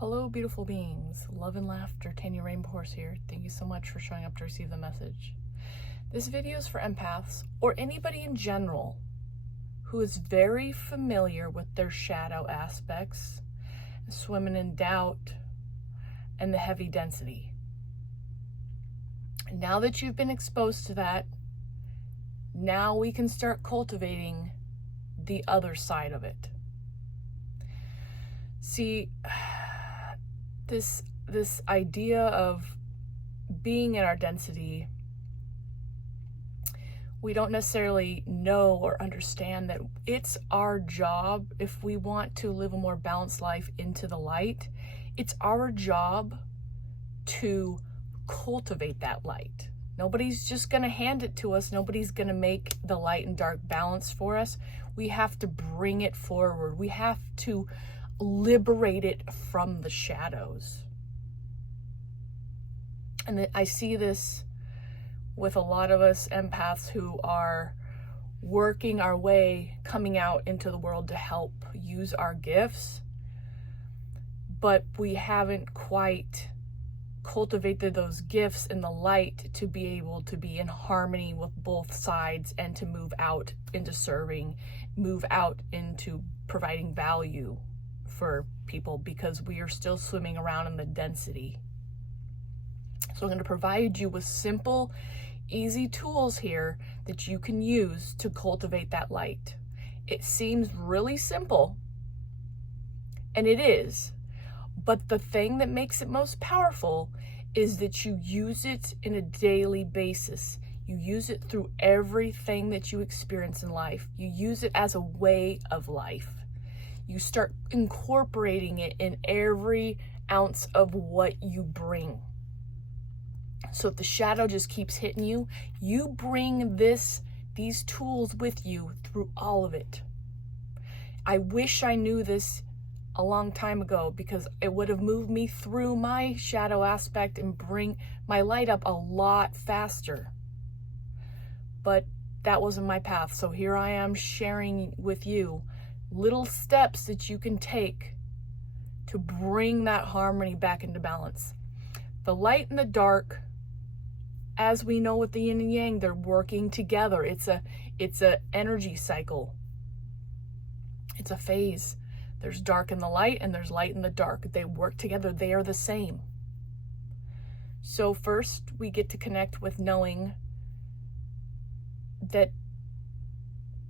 Hello, beautiful beings. Love and laughter, Tanya Rainforest here. Thank you so much for showing up to receive the message. This video is for empaths or anybody in general who is very familiar with their shadow aspects, swimming in doubt, and the heavy density. And now that you've been exposed to that, now we can start cultivating the other side of it. See, this idea of being in our density, we don't necessarily know or understand that it's our job, if we want to live a more balanced life into the light, it's our job to cultivate that light. Nobody's just going to hand it to us. Nobody's going to make the light and dark balance for us. We have to bring it forward. We have to liberate it from the shadows. And I see this with a lot of us empaths who are working our way, coming out into the world to help use our gifts, but we haven't quite cultivated those gifts in the light to be able to be in harmony with both sides and to move out into serving, move out into providing value for people, because we are still swimming around in the density. So I'm going to provide you with simple, easy tools here that you can use to cultivate that light. It seems really simple, and it is, but the thing that makes it most powerful is that you use it in a daily basis. You use it through everything that you experience in life. You use it as a way of life. You start incorporating it in every ounce of what you bring. So if the shadow just keeps hitting you, you bring these tools with you through all of it. I wish I knew this a long time ago, because it would have moved me through my shadow aspect and bring my light up a lot faster. But that wasn't my path. So here I am sharing with you little steps that you can take to bring that harmony back into balance. The light and the dark, as we know with the yin and yang, they're working together. It's a energy cycle. It's a phase. There's dark in the light and there's light in the dark. They work together. They are the same. So first we get to connect with knowing that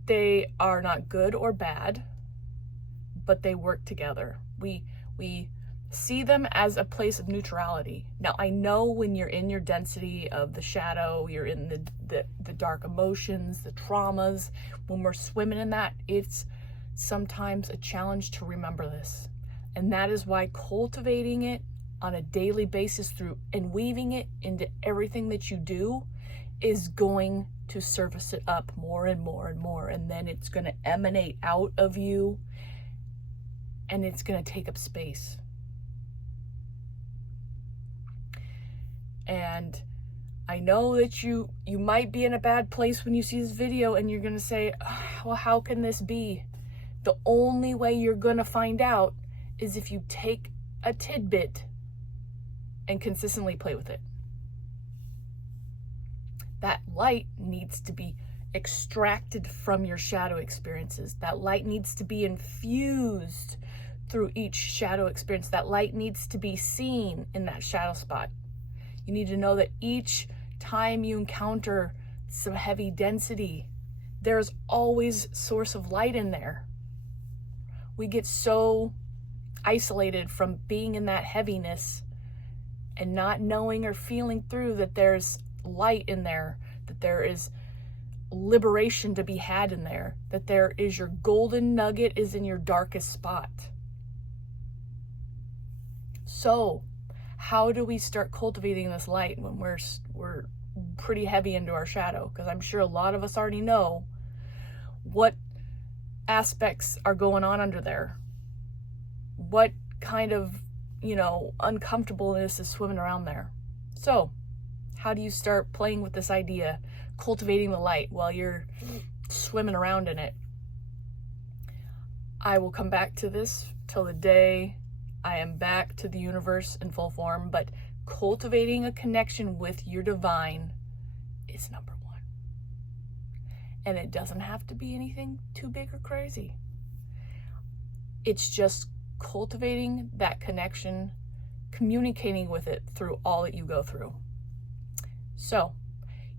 they are not good or bad, but they work together. We see them as a place of neutrality. Now, I know when you're in your density of the shadow, you're in the dark emotions, the traumas, when we're swimming in that, it's sometimes a challenge to remember this. And that is why cultivating it on a daily basis through and weaving it into everything that you do is going to surface it up more and more and more. And then it's going to emanate out of you and it's going to take up space. And I know that you might be in a bad place when you see this video and you're going to say, well, how can this be? The only way you're going to find out is if you take a tidbit and consistently play with it. That light needs to be extracted from your shadow experiences. That light needs to be infused through each shadow experience. That light needs to be seen in that shadow spot. You need to know that each time you encounter some heavy density, there's always source of light in there. We get so isolated from being in that heaviness and not knowing or feeling through that there's light in there, that there is liberation to be had in there, that there is your golden nugget is in your darkest spot. So how do we start cultivating this light when we're pretty heavy into our shadow? Because I'm sure a lot of us already know what aspects are going on under there. What kind of, uncomfortableness is swimming around there. So how do you start playing with this idea, cultivating the light while you're swimming around in it? I will come back to this till the day I am back to the universe in full form, but cultivating a connection with your divine is number one. And it doesn't have to be anything too big or crazy. It's just cultivating that connection, communicating with it through all that you go through. So,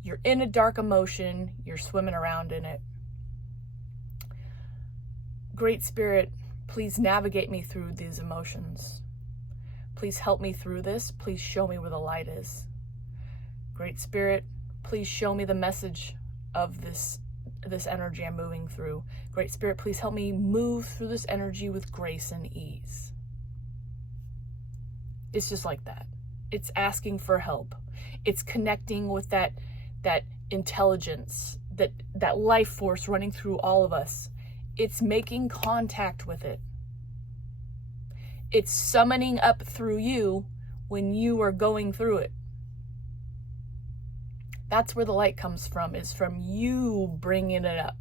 you're in a dark emotion, you're swimming around in it. Great Spirit, please navigate me through these emotions. Please help me through this. Please show me where the light is. Great Spirit, please show me the message of this energy I'm moving through. Great Spirit, please help me move through this energy with grace and ease. It's just like that. It's asking for help. It's connecting with that intelligence, that life force running through all of us. It's making contact with it. It's summoning up through you when you are going through it. That's where the light comes from, is from you bringing it up.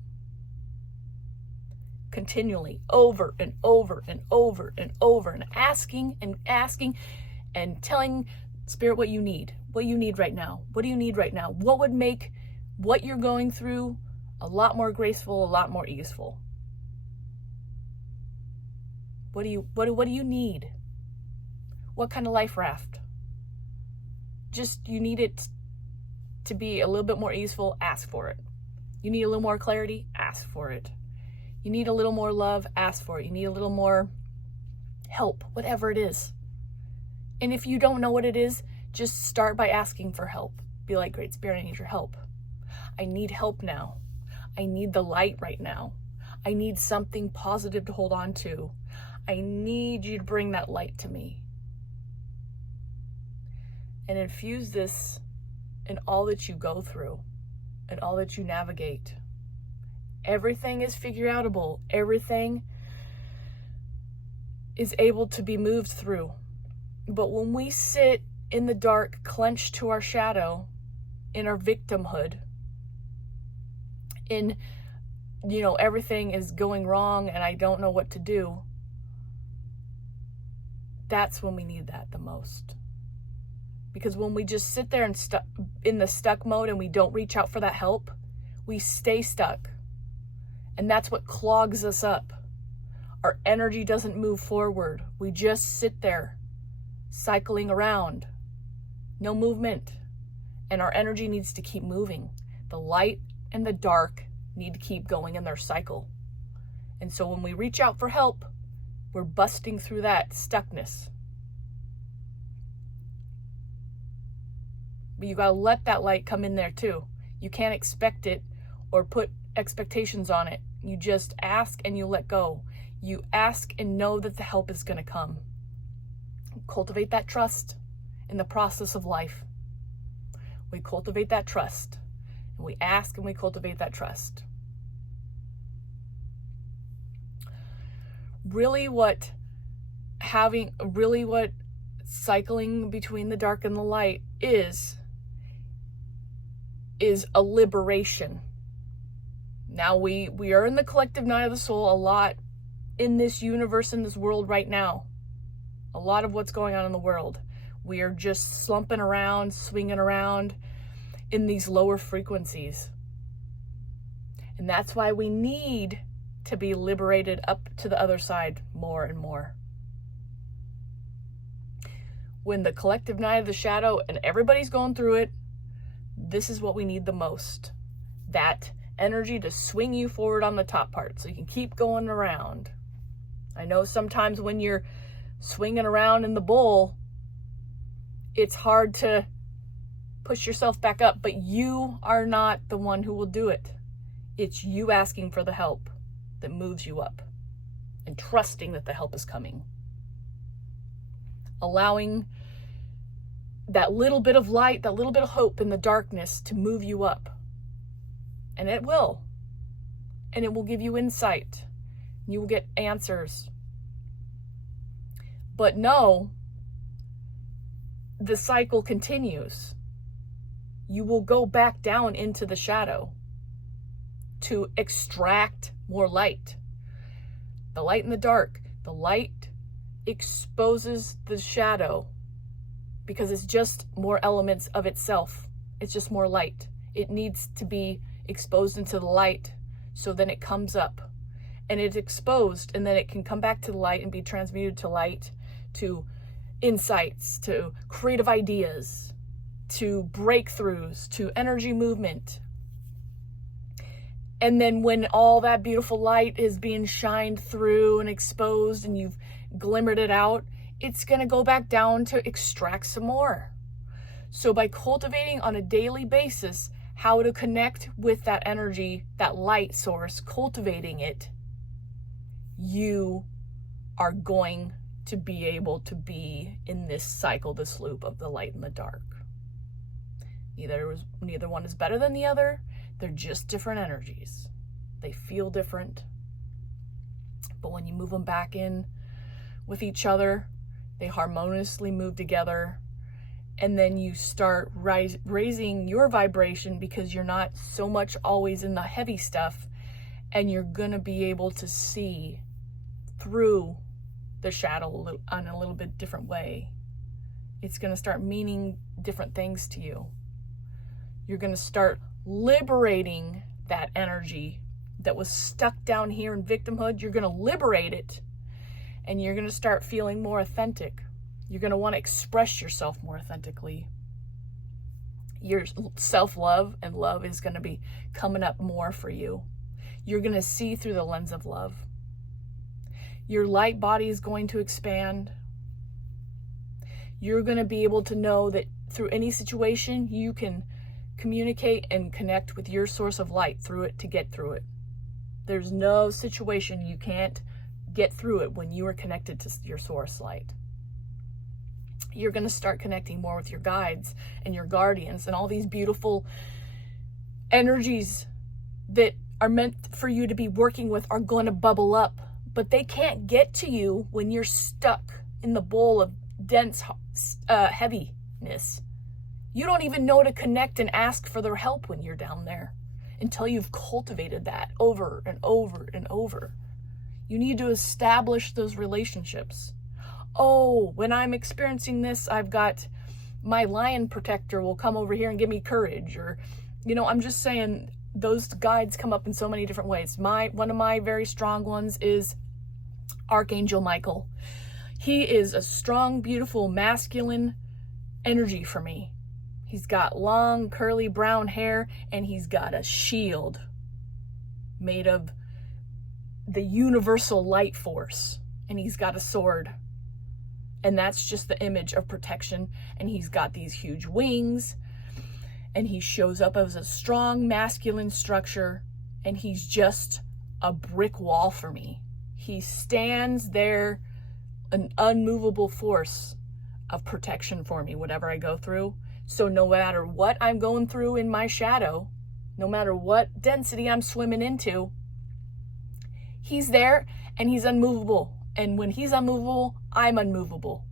Continually, over and over and over and over, and asking and telling Spirit what you need right now. What do you need right now? What would make what you're going through a lot more graceful, a lot more easeful? What do you need? What kind of life raft? Just, you need it to be a little bit more easeful, ask for it. You need a little more clarity, ask for it. You need a little more love, ask for it. You need a little more help, whatever it is. And if you don't know what it is, just start by asking for help. Be like, Great Spirit, I need your help. I need help now. I need the light right now. I need something positive to hold on to. I need you to bring that light to me. And infuse this in all that you go through and all that you navigate. Everything is figure-outable. Everything is able to be moved through. But when we sit in the dark, clenched to our shadow, in our victimhood, in, everything is going wrong and I don't know what to do, that's when we need that the most. Because when we just sit there and in the stuck mode and we don't reach out for that help, we stay stuck. And that's what clogs us up. Our energy doesn't move forward. We just sit there, cycling around. No movement. And our energy needs to keep moving. The light and the dark need to keep going in their cycle. And so when we reach out for help, we're busting through that stuckness. But you gotta let that light come in there too. You can't expect it or put expectations on it. You just ask and you let go. You ask and know that the help is gonna come. Cultivate that trust in the process of life. We cultivate that trust. And we ask and we cultivate that trust. Really what cycling between the dark and the light is a liberation. Now we are in the collective night of the soul a lot in this universe, in this world right now. A lot of what's going on in the world. We are just slumping around, swinging around in these lower frequencies. And that's why we need to be liberated up to the other side more and more. When the collective night of the shadow and everybody's going through it, this is what we need the most. That energy to swing you forward on the top part so you can keep going around. I know sometimes when you're swinging around in the bowl, it's hard to push yourself back up, but you are not the one who will do it. It's you asking for the help that moves you up and trusting that the help is coming. Allowing that little bit of light, that little bit of hope in the darkness to move you up. And it will. And it will give you insight. You will get answers. But no, the cycle continues. You will go back down into the shadow to extract more light. The light and the dark. The light exposes the shadow because it's just more elements of itself. It's just more light. It needs to be exposed into the light, so then it comes up and it's exposed, and then it can come back to the light and be transmuted to light, to insights, to creative ideas, to breakthroughs, to energy movement. And then when all that beautiful light is being shined through and exposed and you've glimmered it out, it's going to go back down to extract some more. So by cultivating on a daily basis how to connect with that energy, that light source, cultivating it, you are going to be able to be in this cycle, this loop of the light and the dark. Neither one is better than the other. They're just different energies. They feel different. But when you move them back in with each other, they harmoniously move together. And then you start raising your vibration because you're not so much always in the heavy stuff. And you're going to be able to see through the shadow in a little bit different way. It's going to start meaning different things to you. You're going to start liberating that energy that was stuck down here in victimhood. You're going to liberate it, and you're going to start feeling more authentic. You're going to want to express yourself more authentically. Your self-love and love is going to be coming up more for you. You're going to see through the lens of love. Your light body is going to expand. You're going to be able to know that through any situation, you can communicate and connect with your source of light through it to get through it. There's no situation you can't get through it when you are connected to your source light. You're going to start connecting more with your guides and your guardians and all these beautiful energies that are meant for you to be working with are going to bubble up, but they can't get to you when you're stuck in the bowl of dense heaviness. You don't even know to connect and ask for their help when you're down there until you've cultivated that over and over and over. You need to establish those relationships. Oh, when I'm experiencing this, I've got my lion protector will come over here and give me courage. Or, I'm just saying those guides come up in so many different ways. One of my very strong ones is Archangel Michael. He is a strong, beautiful, masculine energy for me. He's got long, curly brown hair, and he's got a shield made of the universal light force. And he's got a sword. And that's just the image of protection. And he's got these huge wings. And he shows up as a strong, masculine structure. And he's just a brick wall for me. He stands there, an unmovable force of protection for me, whatever I go through. So no matter what I'm going through in my shadow, no matter what density I'm swimming into, he's there and he's unmovable. And when he's unmovable, I'm unmovable.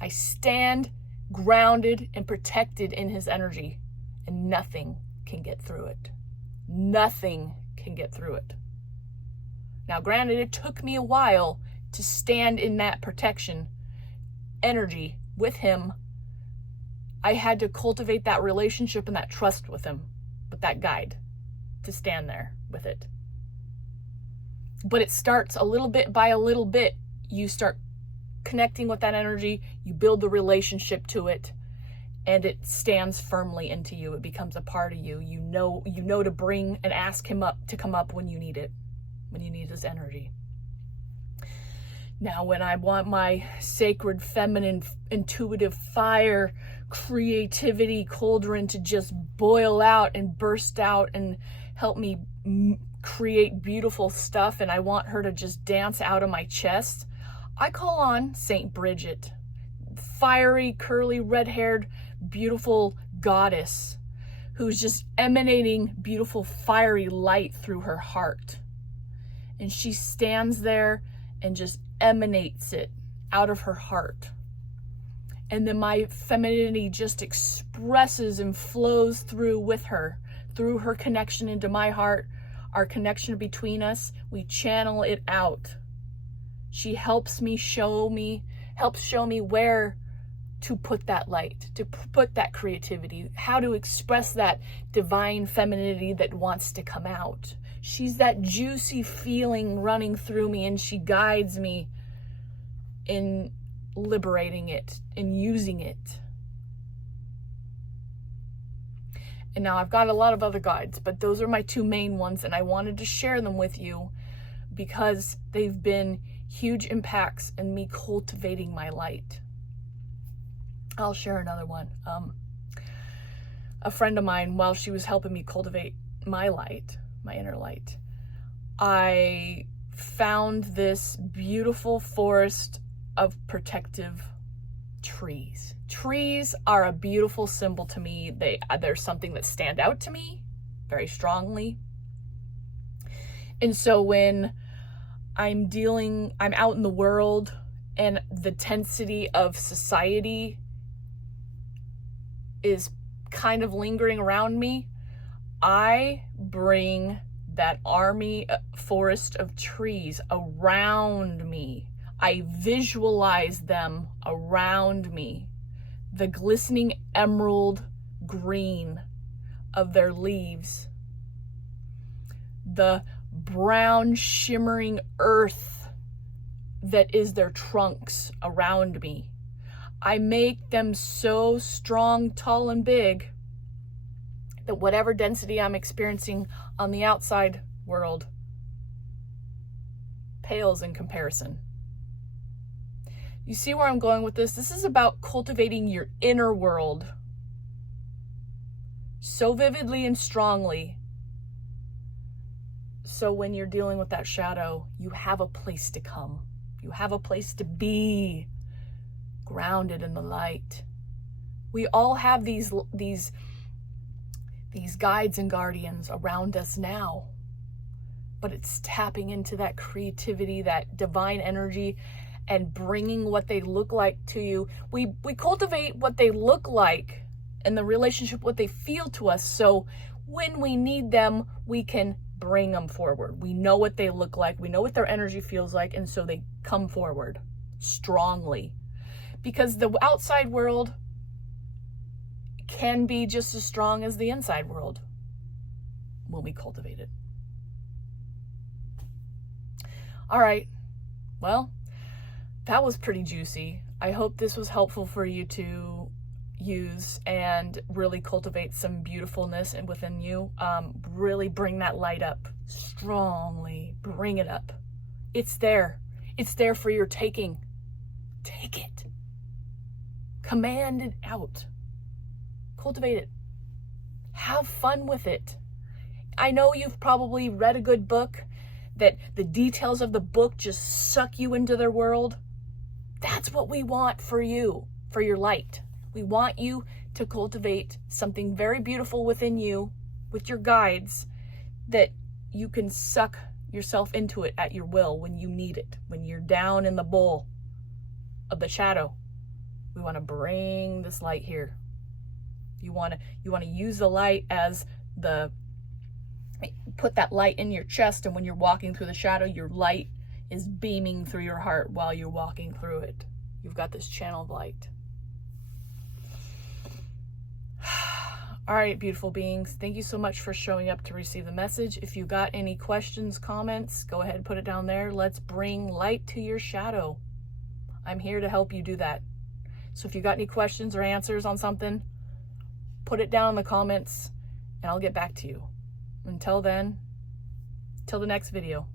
I stand grounded and protected in his energy, and nothing can get through it. Nothing can get through it. Now, granted, it took me a while to stand in that protection energy with him. I had to cultivate that relationship and that trust with him, with that guide, to stand there with it. But it starts a little bit by a little bit. You start connecting with that energy, you build the relationship to it, and it stands firmly into you. It becomes a part of you. You know to bring and ask him up to come up when you need it, when you need his energy. Now, when I want my sacred, feminine, intuitive fire, creativity cauldron to just boil out and burst out and help me create beautiful stuff, and I want her to just dance out of my chest, I call on Saint Bridget, fiery, curly, red-haired, beautiful goddess who's just emanating beautiful, fiery light through her heart. And she stands there and just emanates it out of her heart. And then my femininity just expresses and flows through with her, through her connection into my heart, our connection between us. We channel it out She helps show me where to put that light, to put that creativity, how to express that divine femininity that wants to come out. She's that juicy feeling running through me, and she guides me in liberating it and using it. And now I've got a lot of other guides, but those are my two main ones, and I wanted to share them with you because they've been huge impacts in me cultivating my light. I'll share another one. A friend of mine, while she was helping me cultivate my light, my inner light, I found this beautiful forest of protective trees. Trees are a beautiful symbol to me. They're something that stand out to me very strongly. And so when I'm out in the world and the tensity of society is kind of lingering around me, I bring that army forest of trees around me. I visualize them around me. The glistening emerald green of their leaves. The brown shimmering earth that is their trunks around me. I make them so strong, tall, and big that whatever density I'm experiencing on the outside world pales in comparison. You see where I'm going with this? This is about cultivating your inner world so vividly and strongly. So when you're dealing with that shadow, you have a place to come. You have a place to be grounded in the light. We all have these guides and guardians around us now, but it's tapping into that creativity, that divine energy, and bringing what they look like to you. We cultivate what they look like in the relationship, what they feel to us. So when we need them, we can bring them forward. We know what they look like. We know what their energy feels like. And so they come forward strongly, because the outside world can be just as strong as the inside world when we cultivate it. All right. Well, that was pretty juicy. I hope this was helpful for you to use and really cultivate some beautifulness within you. Really bring that light up strongly. Bring it up. It's there. It's there for your taking. Take it. Command it out. Cultivate it. Have fun with it. I know you've probably read a good book that the details of the book just suck you into their world. That's what we want for you, for your light. We want you to cultivate something very beautiful within you with your guides, that you can suck yourself into it at your will when you need it, when you're down in the bowl of the shadow. We want to bring this light here. You want to use the light as put that light in your chest, and when you're walking through the shadow, your light is beaming through your heart while you're walking through it. You've got this channel of light. All right, beautiful beings. Thank you so much for showing up to receive the message. If you got any questions, comments, go ahead and put it down there. Let's bring light to your shadow. I'm here to help you do that. So if you got any questions or answers on something, put it down in the comments and I'll get back to you. Until then, till the next video.